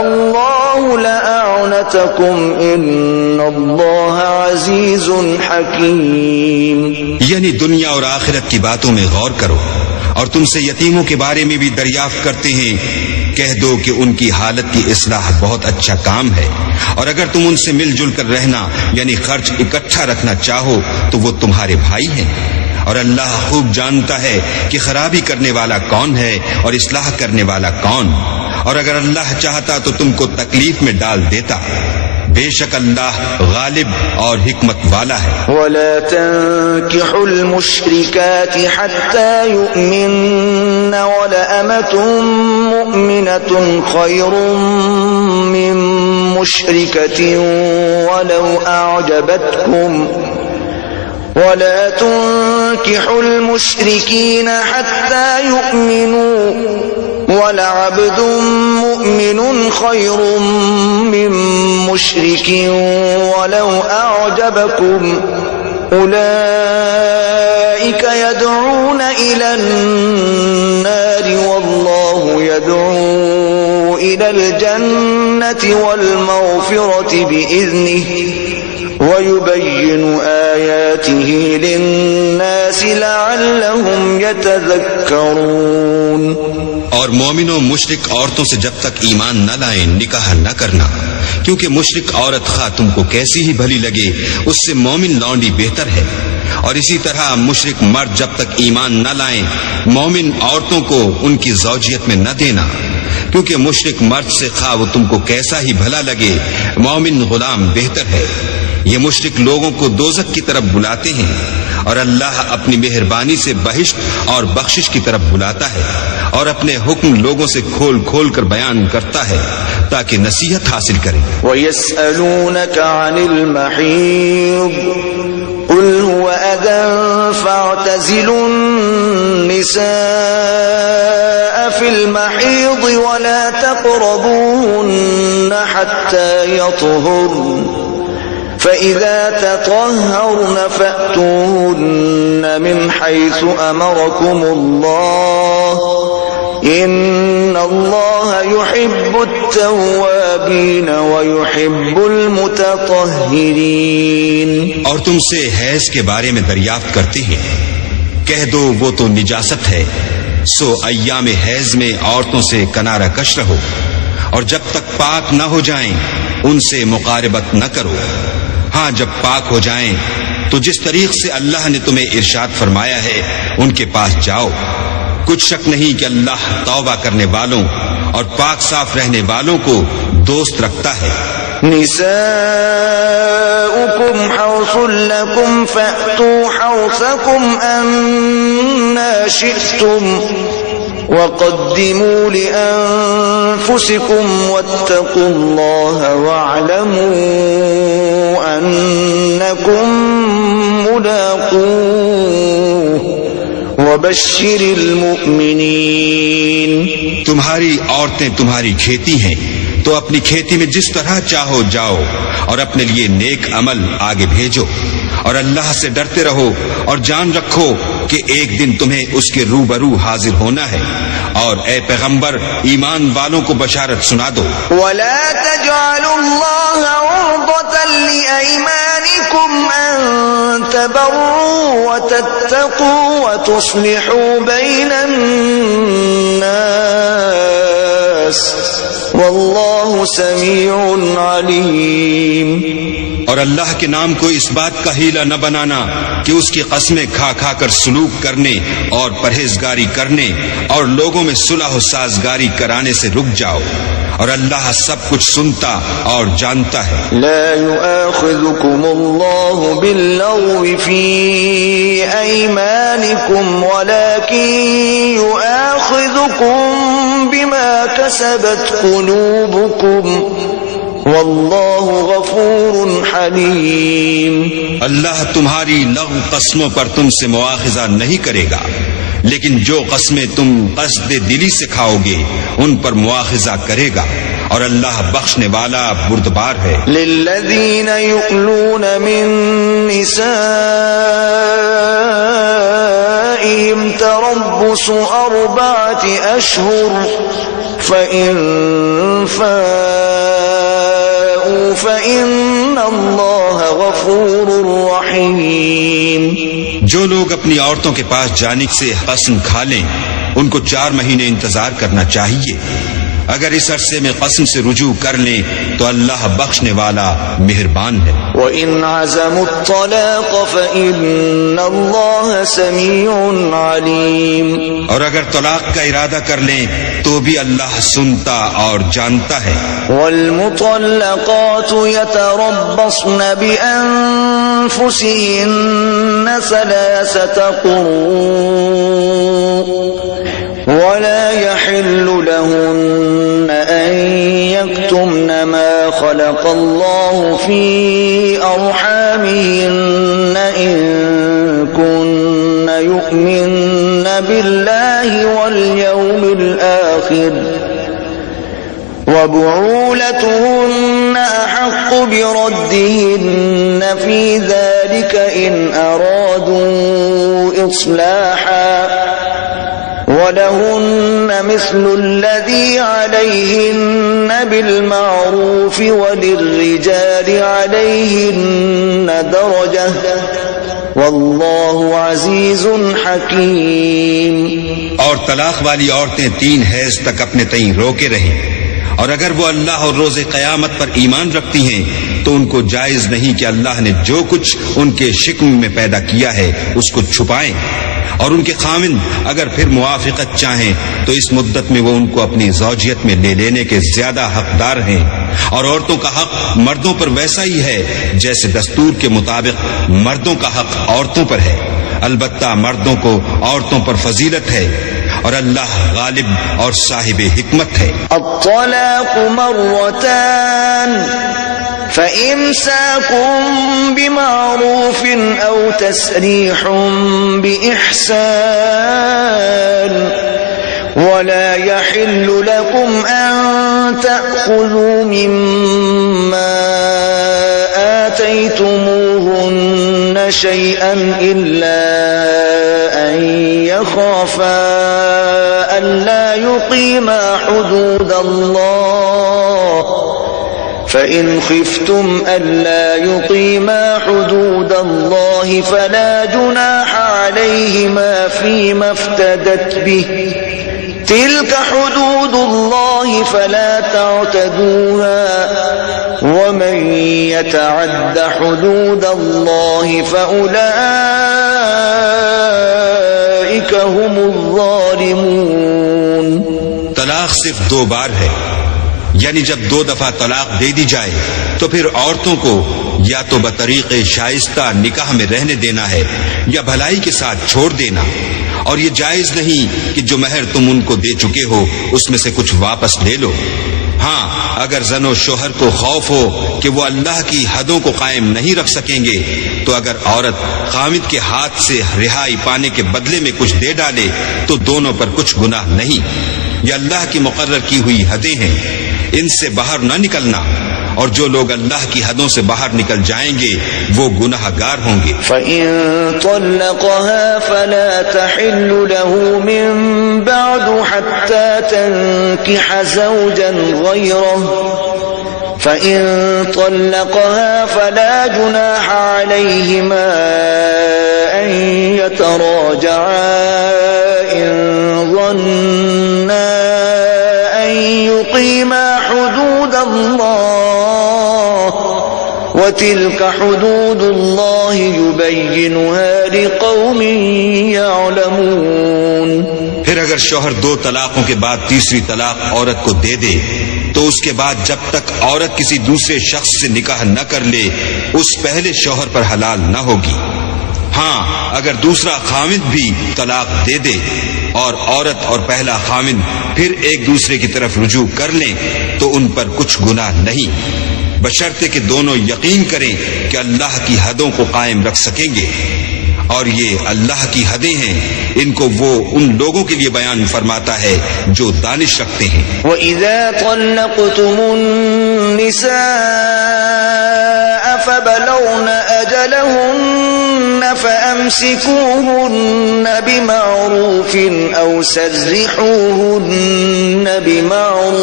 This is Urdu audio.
اللَّهُ لَأَعْنَتَكُمْ إِنَّ اللَّهَ عَزِيزٌ حَكِيمٌ۔ یعنی دنیا اور آخرت کی باتوں میں غور کرو، اور تم سے یتیموں کے بارے میں بھی دریافت کرتے ہیں، کہہ دو کہ ان کی حالت کی اصلاح بہت اچھا کام ہے، اور اگر تم ان سے مل جل کر رہنا یعنی خرچ اکٹھا رکھنا چاہو تو وہ تمہارے بھائی ہیں، اور اللہ خوب جانتا ہے کہ خرابی کرنے والا کون ہے اور اصلاح کرنے والا کون، اور اگر اللہ چاہتا تو تم کو تکلیف میں ڈال دیتا، بے شک اللہ غالب اور حکمت والا ہے۔ وَلَا تَنكِحُوا الْمُشْرِكَاتِ حَتَّى يُؤْمِنَّ وَلَأَمَةٌ مُؤْمِنَةٌ خَيْرٌ مِّن مُّشْرِكَةٍ وَلَوْ أَعْجَبَتْكُمْ وَلَا تُنكِحُوا الْمُشْرِكِينَ حَتَّى يُؤْمِنُوا وَلَعَبْدٌ مُّؤْمِنٌ خَيْرٌ مِّن مُّشْرِكٍ وَلَوْ أَعْجَبَكُمْ أُولَئِكَ يَدْعُونَ إِلَى النَّارِ وَاللَّهُ يَدْعُو إِلَى الْجَنَّةِ وَالْمَغْفِرَةِ بِإِذْنِهِ وَيُبَيِّنُ آيَاتِهِ لِلنَّاسِ لَعَلَّهُمْ يَتَذَكَّرُونَ۔ اور مومنوں مشرک عورتوں سے جب تک ایمان نہ لائیں نکاح نہ کرنا، کیونکہ مشرک عورت خواہ تم کو کیسی ہی بھلی لگے اس سے مومن لونڈی بہتر ہے، اور اسی طرح مشرک مرد جب تک ایمان نہ لائیں مومن عورتوں کو ان کی زوجیت میں نہ دینا، کیونکہ مشرک مرد سے خواہ وہ تم کو کیسا ہی بھلا لگے مومن غلام بہتر ہے۔ یہ مشرک لوگوں کو دوزخ کی طرف بلاتے ہیں، اور اللہ اپنی مہربانی سے بہشت اور بخشش کی طرف بلاتا ہے، اور اپنے حکم لوگوں سے کھول کھول کر بیان کرتا ہے تاکہ نصیحت حاصل کریں۔ وَيَسْأَلُونَكَ عَنِ الْمَحِيضِ قُلْ هُوَ أَذًى فَاعْتَزِلُوا النِّسَاءَ فِي الْمَحِيضِ وَلَا تَقْرَبُوهُنَّ حَتَّى يَطْهُرْنَ فَإِذَا تَطَهَّرْنَ فَأْتُوهُنَّ مِنْ حَيْثُ أَمَرَكُمُ اللَّهُ إِنَّ اللَّهَ يُحِبُّ التَّوَّابِينَ وَيُحِبُّ الْمُتَطَهِّرِينَ۔ اور تم سے حیض کے بارے میں دریافت کرتے ہیں، کہہ دو وہ تو نجاست ہے، سو ایام حیض میں عورتوں سے کنارہ کش رہو، اور جب تک پاک نہ ہو جائیں ان سے مقاربت نہ کرو، ہاں جب پاک ہو جائیں تو جس طریق سے اللہ نے تمہیں ارشاد فرمایا ہے ان کے پاس جاؤ، کچھ شک نہیں کہ اللہ توبہ کرنے والوں اور پاک صاف رہنے والوں کو دوست رکھتا ہے۔ نساؤکم حرث لکم فأتوا حرثکم أنّا شئتم وقدموا لأنفسكم واتقوا الله واعلموا أنكم ملاقوه وبشر المؤمنين۔ تمہاری عورتیں تمہاری کھیتی ہیں تو اپنی کھیتی میں جس طرح چاہو جاؤ، اور اپنے لیے نیک عمل آگے بھیجو، اور اللہ سے ڈرتے رہو، اور جان رکھو کہ ایک دن تمہیں اس کے روبرو حاضر ہونا ہے، اور اے پیغمبر ایمان والوں کو بشارت سنا دو۔ وَلَا تَجْعَلُوا اللَّهَ عُرْضَةً لِأَيْمَانِكُمْ أَن تَبَرُّوا وَتَتَّقُوا وَتُصْلِحُوا بَيْنَ النَّاسِ وَاللَّهُ سَمِيعٌ عَلِيمٌ۔ اور اللہ کے نام کو اس بات کا ہیلا نہ بنانا کہ اس کی قسمیں کھا کھا کر سلوک کرنے اور پرہیزگاری کرنے اور لوگوں میں صلح و سازگاری کرانے سے رک جاؤ، اور اللہ سب کچھ سنتا اور جانتا ہے۔ لا يؤاخذكم الله باللغو في أيمانكم ولكن يؤاخذكم بما كسبت قلوبكم واللہ غفور حلیم۔ اللہ تمہاری لغو قسموں پر تم سے مواخذہ نہیں کرے گا، لیکن جو قسمیں تم قصد دلی سے کھاؤ گے ان پر مواخذہ کرے گا، اور اللہ بخشنے والا بردبار ہے۔ للذین یؤلون من نسائهم تربص 4 أشهر فإن فاءوا فإن الله غفور رحيم. جو لوگ اپنی عورتوں کے پاس جانے سے قسم کھا لیں ان کو 4 مہینے انتظار کرنا چاہیے. اگر اس عرصے میں قسم سے رجوع کر لیں تو اللہ بخشنے والا مہربان ہے. وَإِنْ عَزَمُوا الطَّلَاقَ فَإِنَّ اللَّهَ سَمِيعٌ عَلِيمٌ. اور اگر طلاق کا ارادہ کر لیں تو بھی اللہ سنتا اور جانتا ہے. وَالْمُطَلَّقَاتُ يَتَرَبَّصْنَ بِأَنفُسِهِنَّ 3 قُرُوءٍ ولا يحل لهن أن يكتمن ما خلق الله في أرحامهن إن كن يؤمن بالله واليوم الآخر وبعولتهن أحق بردهن في ذلك إن أرادوا إصلاحا وَلَهُنَّ مِثْلُ الَّذِي عَلَيْهِنَّ بِالْمَعْرُوفِ وَلِلرِّجَالِ عَلَيْهِنَّ دَرَجَةٌ وَاللَّهُ عَزِيزٌ حَكِيمٌ. اور طلاق والی عورتیں 3 حیض تک اپنے تئیں روکے رہیں، اور اگر وہ اللہ اور روز قیامت پر ایمان رکھتی ہیں تو ان کو جائز نہیں کہ اللہ نے جو کچھ ان کے شکم میں پیدا کیا ہے اس کو چھپائیں. اور ان کے خاوند اگر پھر موافقت چاہیں تو اس مدت میں وہ ان کو اپنی زوجیت میں لے لینے کے زیادہ حقدار ہیں. اور عورتوں کا حق مردوں پر ویسا ہی ہے جیسے دستور کے مطابق مردوں کا حق عورتوں پر ہے. البتہ مردوں کو عورتوں پر فضیلت ہے اور اللہ غالب اور صاحب حکمت ہے. الطلاق مرتان فإمساكم بمعروف أو تسريح بإحسان ولا يحل لكم أن تأخذوا مما آتيتموهن شيئا إلا أن يخافا ألا يقيما حدود الله فإن خفتم ألا يقيما حدود الله فلا جناح عليهما فيما افتدت به تلك حدود الله فلا تعتدوها ومن يتعد حدود الله فأولئك هم الظالمون. طلاق صرف 2 بار ہے، یعنی جب 2 دفعہ طلاق دے دی جائے تو پھر عورتوں کو یا تو بطریق شائستہ نکاح میں رہنے دینا ہے یا بھلائی کے ساتھ چھوڑ دینا. اور یہ جائز نہیں کہ جو مہر تم ان کو دے چکے ہو اس میں سے کچھ واپس لے لو. ہاں اگر زن و شوہر کو خوف ہو کہ وہ اللہ کی حدوں کو قائم نہیں رکھ سکیں گے تو اگر عورت خاوند کے ہاتھ سے رہائی پانے کے بدلے میں کچھ دے ڈالے تو دونوں پر کچھ گناہ نہیں. یہ اللہ کی مقرر کی ہوئی حدیں ہیں، ان سے باہر نہ نکلنا، اور جو لوگ اللہ کی حدوں سے باہر نکل جائیں گے وہ گناہ گار ہوں گے. فَإِن طَلَّقَهَا فَلَا تَحِلُّ لَهُ مِن بَعْدُ حَتَّى تَنكِحَ زَوْجًا غَيْرَهُ فَإِن طَلَّقَهَا فَلَا جُنَاحَ عَلَيْهِمَا أَن يَتَرَاجَعَا إِن ظَنَّا أَن يُقِيمَا حُدُودَ اللَّهِ وَتِلْكَ حُدُودُ اللَّهِ يُبَيِّنُهَا لِقَوْمٍ يَعْلَمُونَ. پھر اگر شوہر 2 طلاقوں کے بعد تیسری طلاق عورت کو دے دے تو اس کے بعد جب تک عورت کسی دوسرے شخص سے نکاح نہ کر لے اس پہلے شوہر پر حلال نہ ہوگی. ہاں اگر دوسرا خاوند بھی طلاق دے دے اور عورت اور پہلا خاوند پھر ایک دوسرے کی طرف رجوع کر لیں تو ان پر کچھ گناہ نہیں، بشرطے کہ دونوں یقین کریں کہ اللہ کی حدوں کو قائم رکھ سکیں گے. اور یہ اللہ کی حدیں ہیں، ان کو وہ ان لوگوں کے لیے بیان فرماتا ہے جو دانش رکھتے ہیں۔ وَإِذَا طَلَّقْتُمُ النِّسَاءَ فَبَلَغْنَ أَجَلَهُنَّ فَأَمْسِكُوهُنَّ بِمَعْرُوفٍ أَوْ سَرِّحُوهُنَّ بِمَعْرُوفٍ